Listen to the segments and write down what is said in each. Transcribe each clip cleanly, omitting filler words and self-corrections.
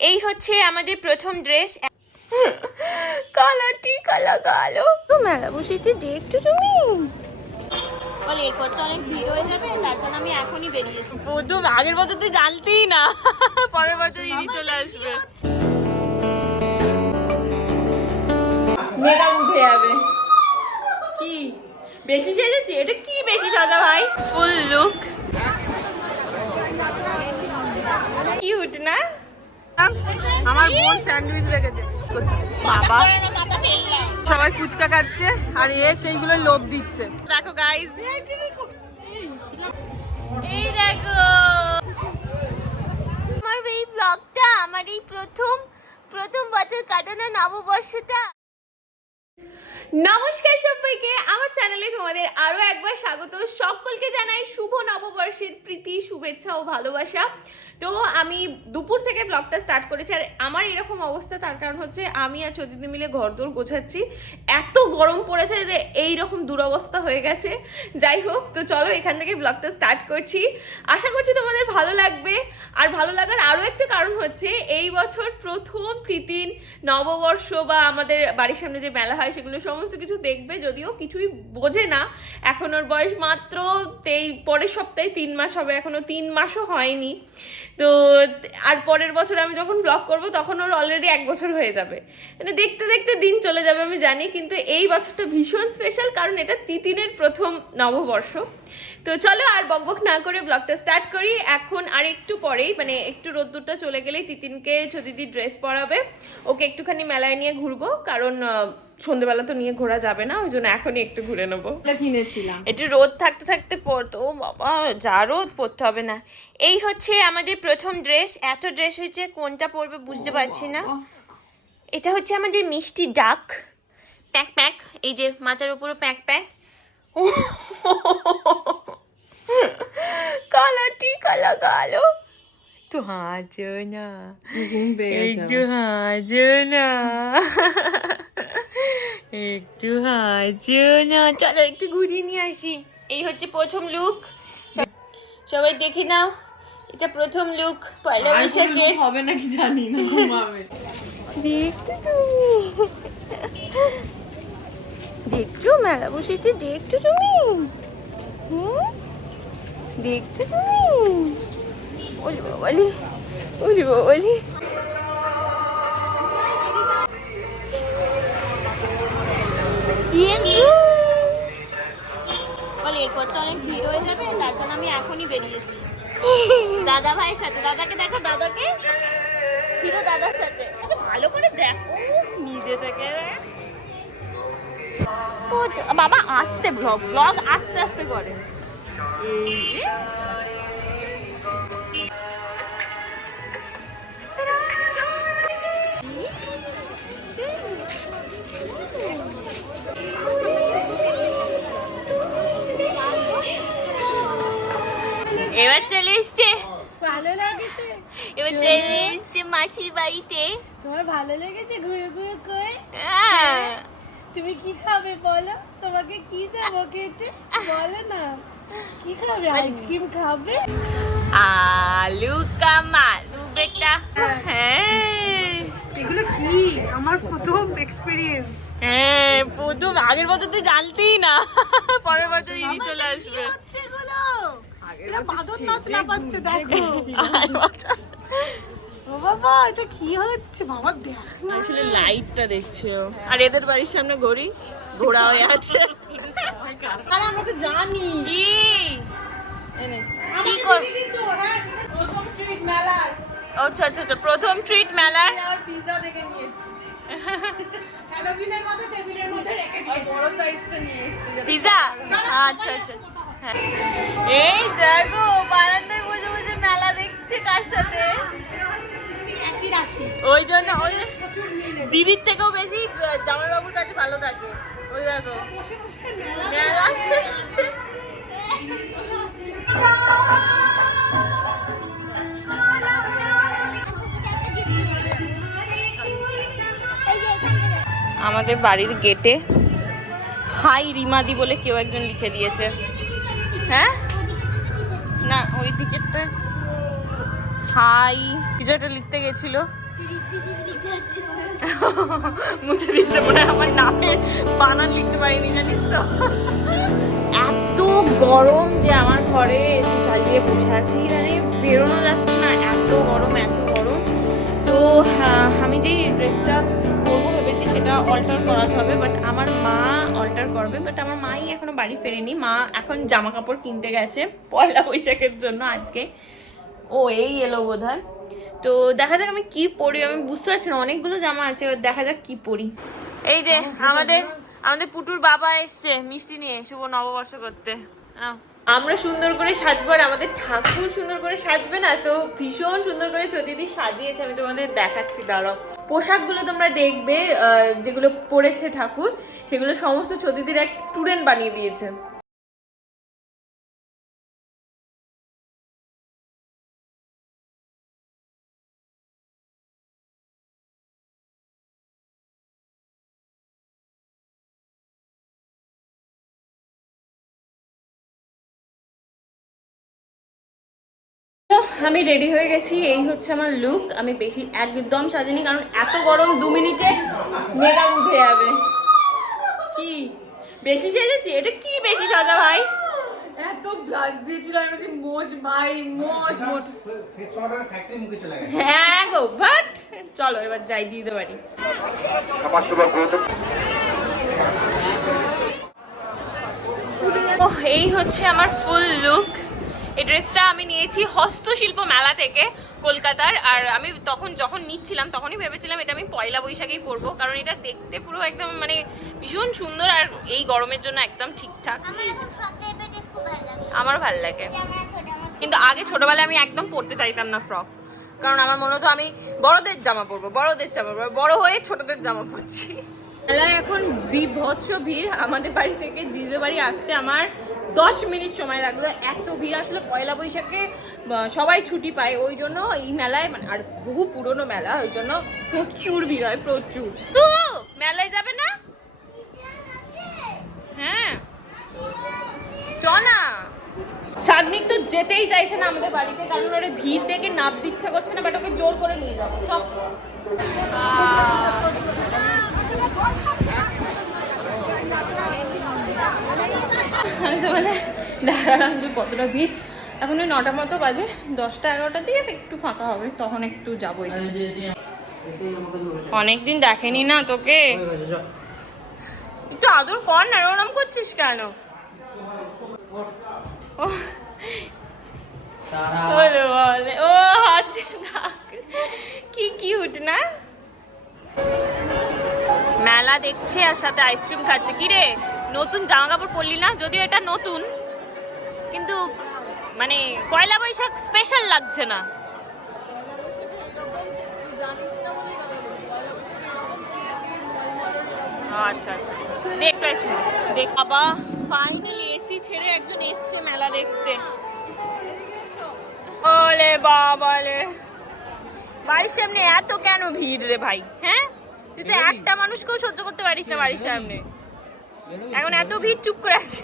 এই হচ্ছে আমাদের প্রথম ড্রেস। কালারটি কালো মেলা বসেছে, দেখছো তুমি? বল এরপর তো অনেক ভিড় হয়ে যাবে, তার জন্য আমি এখনই বেরিয়েছি। প্রথম আগের বছর তুই জানতেই না, পরের বছর ইনি চলে আসবে। মেকআপ উঠে যাবে। কি বেশি সেজেছি? এটা কি বেশি সাজা ভাই? ফুল লুক কিউট না? আমার বোন স্যান্ডউইচ রেখেছে বাবা, সবাই ফুচকা খাচ্ছে আর এ সেইগুলো লোভ দিচ্ছে। দেখো গাইস, এই দেখো আমার এই ব্লগটা, আমার এই প্রথম বছর কাটানো নববর্ষটা। নমস্কার সবাইকে, আমার চ্যানেলে তোমাদের আরো একবার স্বাগত। সকলকে জানাই শুভ নববর্ষের প্রীতি, শুভেচ্ছা ও ভালোবাসা। তো আমি দুপুর থেকে ব্লগটা স্টার্ট করেছি, আর আমার এরকম অবস্থা তার কারণ হচ্ছে আমি আর চদিদি মিলে ঘরদোর গোছাচ্ছি। এত গরম পড়েছে যে এইরকম দুরবস্থা হয়ে গেছে। যাই হোক, তো চলো এখান থেকে ব্লগটা স্টার্ট করছি। আশা করছি তোমাদের ভালো লাগবে। আর ভালো লাগার আরও একটা কারণ হচ্ছে এই বছর প্রথম তিতিন নববর্ষ বা আমাদের বাড়ির সামনে যে মেলা হয় সেগুলো সমস্ত কিছু দেখবে। যদিও কিছুই বোঝে না, এখন ওর বয়স মাত্র পরের সপ্তাহে 3 মাস হবে, এখনো 3 মাসও হয়নি। তো আর পরের বছর আমি যখন ব্লগ করব তখন ওর অলরেডি 1 বছর হয়ে যাবে। মানে দেখতে দেখতে দিন চলে যাবে আমি জানি, কিন্তু এই বছরটা ভীষণ স্পেশাল কারণ এটা তিতিনের প্রথম নববর্ষ। তো চলো আর বকবক না করে ব্লগটা স্টার্ট করি। এখন আর একটু পরেই, মানে একটু রোদ্দুরটা চলে গেলেই তিতিনকে চদিদি ড্রেস পরাবে। ওকে একটুখানি মেলায় নিয়ে ঘুরবো, কারণ সন্ধ্যেবেলা তো নিয়ে ঘোরা যাবে না, ওই জন্য এখনই একটু ঘুরে নেবো। কিনেছিলাম একটু রোদ থাকতে থাকতে পরতো। ও বাবা, যা রোদ, পরতে হবে না। এই হচ্ছে আমাদের প্রথম ড্রেস। এত ড্রেস হয়েছে, কোনটা পরবে বুঝতে পারছি না। এটা হচ্ছে আমাদের মিষ্টি ডাক, প্যাক প্যাক, এই যে মাথার উপরও প্যাক প্যাক। কালারটি কালো তো হাজো না, একটু হাজো না, একটু হাজো না। চলো একটু ঘুরিয়ে নিয়ে আসি। এই হচ্ছে প্রথম লুক, সবাই দেখি নাও। এটা প্রথম লুক পয়লা বৈশাখে। হবে নাকি জানি না, ঘুমাবে। দেখছো দেখছো মেলা বসেছে, দেখছো তুমি? দেখছো তুমি? ওলি বাবালি, ওলি বাবালি। এরপর তো অনেক ভিড় হয়ে যাবে, তার জন্য আমি এখনই বেরিয়েছি দাদা ভাইয়ের সাথে। দাদাকে দেখো, দাদাকে হিরো দাদার সাথে। ভালো করে দেখো নিজে থেকে। বাবা আস্তে ব্লগ আস্তে আস্তে করে। এই যে এবার চলে এসছে, ভালো লাগেছে। এবার চলে এসছে মাসির বাড়িতে। তোমার ভালো লেগেছে ঘুরে ঘুরে করে? হ্যাঁ। তুমি কি খাবে বলো, তোমাকে কি দেবো খেতে বলো না। কি খাবে? আইসক্রিম খাবে? আলু কামালু বেটা। হ্যাঁ, এগুলো কি আমার প্রথম এক্সপেরিয়েন্স। হ্যাঁ প্রথম। আগের বছর তুই জানতেই না, পরের বছর ইনি চলে আসবে। এরা বাদর নাচ লাফাচ্ছে দেখো। ও বাবা, এটা কি হচ্ছে বাবা? দেখ না, আসলে লাইটটা দেখছো। আর এদের বাড়ির সামনে ঘোড়া হয়ে আছে। আরে আমরা তো জানি কি এনে কি কর? কিন্তু হ্যাঁ, প্রথম ট্রিট মেলার। আচ্ছা আচ্ছা আচ্ছা, প্রথম ট্রিট মেলার। আর পিজা দেখে নিয়েছি। হ্যালোজিনের মতো টেবিলের মধ্যে রেখে দিয়েছি। বড় সাইজটা নিয়ে এসেছি। পিজা? আচ্ছা আচ্ছা। হ্যাঁ, এই দেখো বারান্দায় বসে বসে মেলা দেখছে কার সাথে। একই রাশি, ওই জন্য ওই প্রচুর মিল। দিদির থেকেও বেশি জামাইবাবুর কাছে ভালো থাকে। ওই দেখো বসে বসে মেলা মেলা দেখছে। আমাদের বাড়ির গেটে হাই রিমাদি বলে কেউ একজন লিখে দিয়েছে। হ্যাঁ না, ওই দিকেরটা হাই কিছু একটা লিখতে গেছিল, মুছে দিচ্ছে মনে হয় আমার নামের বানান লিখতে পারিনি জানিস তো। এত গরম যে আমার ঘরে এসি চালিয়ে বসে আছি, মানে বেরোনো যাচ্ছে না, এত গরম এত গরম। তো আমি যেই ড্রেসটা পরবো ভেবেছি সেটা অল্টার করাতে হবে, বাট আমার মা অল্টার করবে, বাট আমার মাই এখনো বাড়ি ফেরেনি। মা এখন জামা কাপড় কিনতে গেছে পয়লা বৈশাখের জন্য আজকে। ও এই এলো বোধহয়। তো দেখা যাক আমি কি পরি, আমি বুঝতে পারছি না, অনেকগুলো জামা আছে, এবার দেখা যাক কি পরি। এই যে আমাদের পুটুর বাবা এসছে মিষ্টি নিয়ে শুভ নববর্ষ করতে। আমরা সুন্দর করে সাজবো আর আমাদের ঠাকুর সুন্দর করে সাজবে না, তো ভীষণ সুন্দর করে চতিদি সাজিয়েছে, আমি তোমাদের দেখাচ্ছি দাঁড়াও। পোশাকগুলো তোমরা দেখবে যেগুলো পরেছে ঠাকুর, সেগুলো সমস্ত চতিদির এক স্টুডেন্ট বানিয়ে দিয়েছে। আমি রেডি হয়ে গেছি, এই হচ্ছে আমার লুক। আমি বেশি একদম সাজিনি, কারণ এত গরম 2 মিনিটে মেকআপ উঠে যাবে। কি বেশি সেজেছি? এটা কি বেশি সাজা ভাই? এত ব্লাশ দিয়েছিল, আমি বলছি মোজ ভাই মোজ ফেস পাউডার ফ্যাক্টরি মুখে চলে গেছে। হ্যাঁ গো, বাট চলো এবার যাই দিয়ে দিতে পারি। এই হচ্ছে আমার ফুল লুক। এই ড্রেসটা আমি নিয়েছি হস্তশিল্প মেলা থেকে কলকাতার, আর আমি যখন নিচ্ছিলাম তখনই ভেবেছিলাম এটা আমি পয়লা বৈশাখেই পরবো, কারণ এটা দেখতে পুরো একদম মানে ভীষণ সুন্দর আর এই গরমের জন্য একদম ঠিকঠাক। আমার ভালো লাগে, কিন্তু আগে ছোটবেলায় আমি একদম পরতে চাইতাম না ফ্রক, কারণ আমার মনে হতো আমি বড়দের জামা পরবো, বড় হয়ে ছোটদের জামা পরছি। মেলায় এখন বিভৎস ভিড়। আমাদের বাড়ি থেকে দিদিদের বাড়ি আসতে আমার 10 মিনিট সময় লাগলো, এত ভিড়। আসলে পয়লা বৈশাখে সবাই ছুটি পায়, ওই জন্য এই মেলায়, আর বহু পুরনো মেলা, ওই জন্য প্রচুর ভিড় হয়, প্রচুর। তো মেলায় যাবে না? হ্যাঁ চ না। সাগনিক তো যেতেই চাইছে না আমাদের বাড়িতে, কারণ ওরা ভিড় দেখে নাপ দিচ্ছে করছে না, বাট ওকে জোর করে নিয়ে যাবো। চল। আমি তোমাদের দেখালাম যে কতটা ভিড়। এখন ওই 9টা মতো বাজে, 10টা 11টার দিকে একটু ফাঁকা হবে, তখন একটু যাবো। অনেকদিন দেখেনি না তোকে, একটু আদর কর না, ওরম করছিস কেন? বলে ও কি কিউট না? মেলা দেখছে আর সাথে আইসক্রিম খাচ্ছে। কি রে, নতুন জামা কাপড় পরলি না? যদিও এটা নতুন, কিন্তু মানে পয়লা বৈশাখ স্পেশাল লাগছে না। আচ্ছা আচ্ছা, দেখ আইসক্রিম দেখ। বাবা ফাইনালি এসি ছেড়ে একজন এসছে মেলা দেখতে। ওলে বাবালে, বাড়ির সামনে এত কেন ভিড় রে ভাই? হ্যাঁ, তুই তো একটা মানুষকেও সহ্য করতে পারিস না বাড়ির সামনে, এখন এত ভিড় চুপ করে আছে।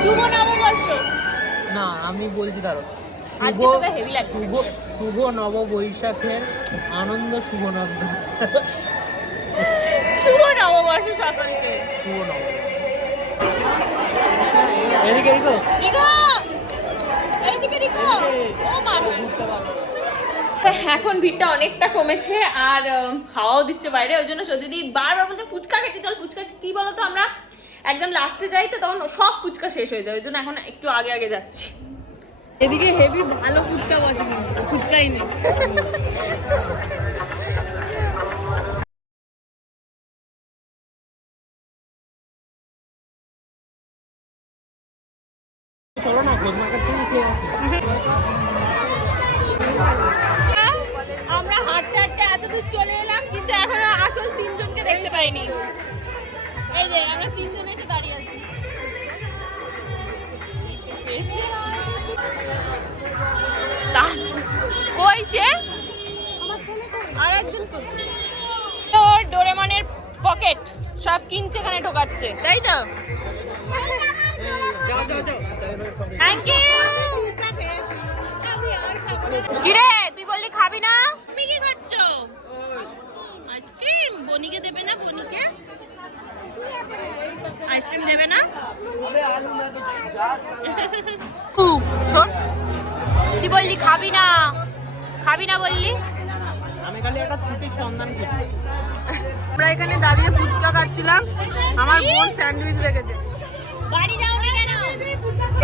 শুভ নববর্ষ না, আমি বলছি দাঁড়ো, শুভ নববৈশাখের আনন্দ, শুভ নববর্ষ সকলকে। শুভ নববর্ষ। এদিকে রিকো, এখন ভিড়টা অনেকটা কমেছে আর হাওয়াও দিচ্ছে বাইরে, ওই জন্য যদি বারবার বলছে ফুচকা খেতে চল। ফুচকা কি বলতো, আমরা একদম লাস্টে যাই তো তখন সব ফুচকা শেষ হয়ে যায়, ওই জন্য এখন একটু আগে আগে যাচ্ছি। এদিকে হেভি ভালো ফুচকা বসে, কিন্তু ফুচকাই নেই। চলো না, খোঁজ মার্কেট থেকে খেয়ে আসি। আমরা হাঁটতে হাঁটতে এত দূর চলে এলাম, কিন্তু এখনো আসল 3 জনকে দেখতে পাইনি। এই যে আমরা 3 জন এসে দাঁড়িয়ে আছি। কই সে? আর একজন তোর ডোরেমনের পকেট সব কিনছে এখানে ঢোকাচ্ছে, তাই তো? Thank you. কিরে তুই বললি খাবি না? তুমি কি খাচ্ছো? আইসক্রিম। বনিকে দেবে না? বনিকে আইসক্রিম দেবে না? শোন, তুই বললি খাবি না, খাবি না বললি। আমি খালি একটা ছুটির সন্ধান করছি। আমরা এখানে দাঁড়িয়ে ফুচকা খাচ্ছিলাম, আমার বোন স্যান্ডউইচ রেখেছে, বাড়ি যাওনি কেন?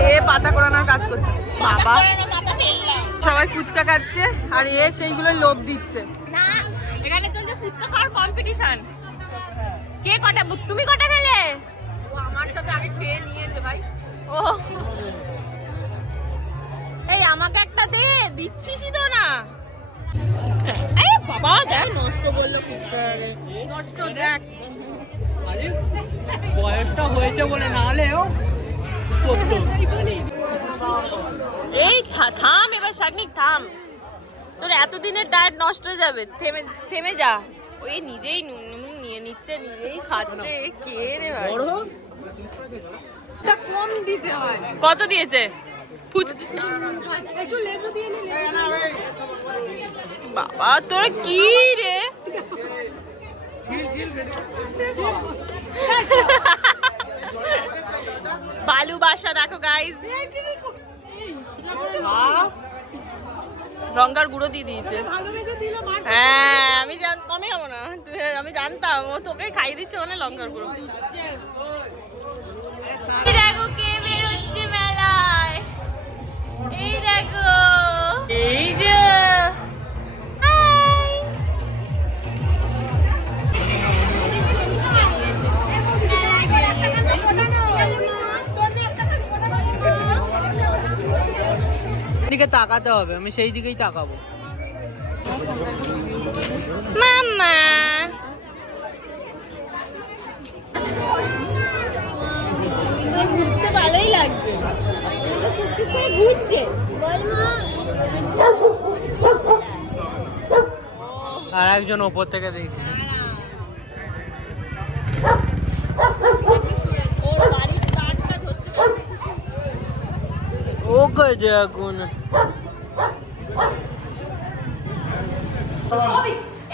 এ পাতা কোরানোর কাজ করছে। বাবা পাতা ফেললাম। সবাই ফুচকা খাচ্ছে আর এ সেইগুলো লোভ দিচ্ছে। না, এখানে চলছে ফুচকা খাওয়ার কম্পিটিশন। কে কটা, তুমি কটা খেলে? ও আমার সাথে আগে খেয়ে নিয়েছে ভাই। ও এই আমাকে একটা দে, দিচ্ছিসই তো না। এই বাবা দেখ নষ্ট করলো ফুচকা। নষ্ট দেখ, আরে বয়সটা হয়েছে বলে, না হলেও করতো। এই থাম এবার শাগনিক থাম, তোর এতদিনের ডায়েট নষ্ট হয়ে যাবে। থেমে যা। ওই নিজেই নুন নিয়ে নিচ্ছে, নিজেই খাচ্ছে। কে রে ভাই? বড় এটা কম দিতে হয়। কত দিয়েছে ফুচকা? একটু লেবু দিয়ে নিলে বাবা তোর কি রে? ভালোবাসা দেখো গাইস, লঙ্কার গুঁড়ো দিয়ে দিয়েছে। ভালোবেসে দিল মার। হ্যাঁ আমি আমি খাবো না, আমি জানতাম ও তোকে খাইয়ে দিচ্ছে মানে লঙ্কার গুঁড়ো। এই দেখো কে বেরোচ্ছে মেলায়, এই দেখো, এই যে দিকে তাকাতে হবে, আমি সেই দিকেই তাকাবো। মামা ঘুরতে ভালোই লাগছে, ঘুরছে বল মা। আর একজন ওপর থেকে দেখছে। ওর বাড়ির কাঠটা ধরছে। ওকে যে এখন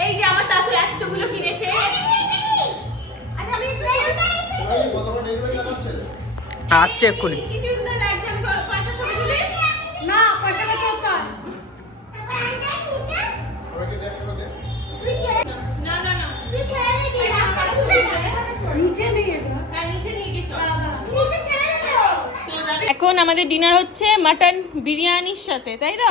এই যে আমার দাদু এতগুলো কিনেছে। আসছে এক্ষুনি। কি সুন্দর লাগছে, আমি কয়েকটা ছবি তুলি। না পয়সা কত একটা না না না নিচে দিয়ে হ্যাঁ নিচে নিয়ে গিয়ে চল। এখন আমাদের ডিনার হচ্ছে মাটন বিরিয়ানির সাথে, তাই তো?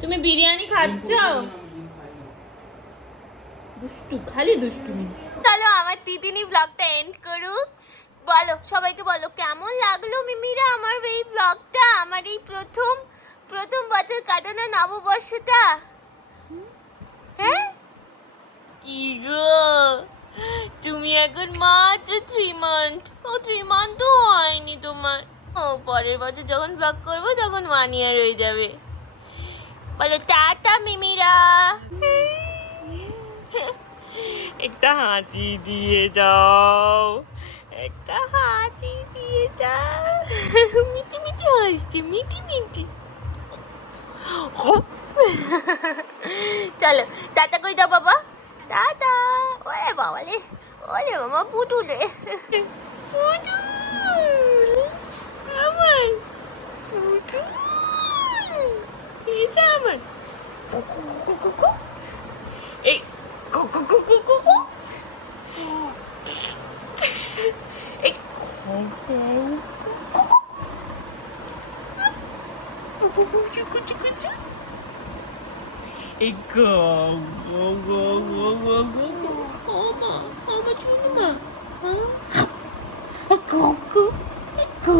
তুমি বিরিয়ানি খাচ্ছ? দুষ্টু, খালি দুষ্টুমি। চলো আমার তিতিনি ব্লগটা এন্ড করুক। বলো সবাইকে, বলো কেমন লাগলো মিমিরা আমার এই ব্লগটা, আমার এই প্রথম বছর কাটানো নববর্ষটা। হ্যাঁ কি গো, তুমি এখন মাত্র 3 মান্থ, 3 মান্থ তো হয়নি তোমার। ও পরের বছর যখন ব্লগ করবো তখন 1 ইয়ার হয়ে যাবে। বলে টাটা মিমিরা। একটা হাঁচি দিয়ে যাও, একটা হাঁচি দিয়ে যাও। মিটি মিটি হাসছে, মিটি মিটি। চলো টাটা কই দাও বাবা, টাটা। ওরে বাবা রে, ওরে মামা পুতুলে, পুতুল আমার, পুতুল এটা আমার। এই এই গো গো গো গো গো গো গো মা, আমার চুনি মা, গো গো গো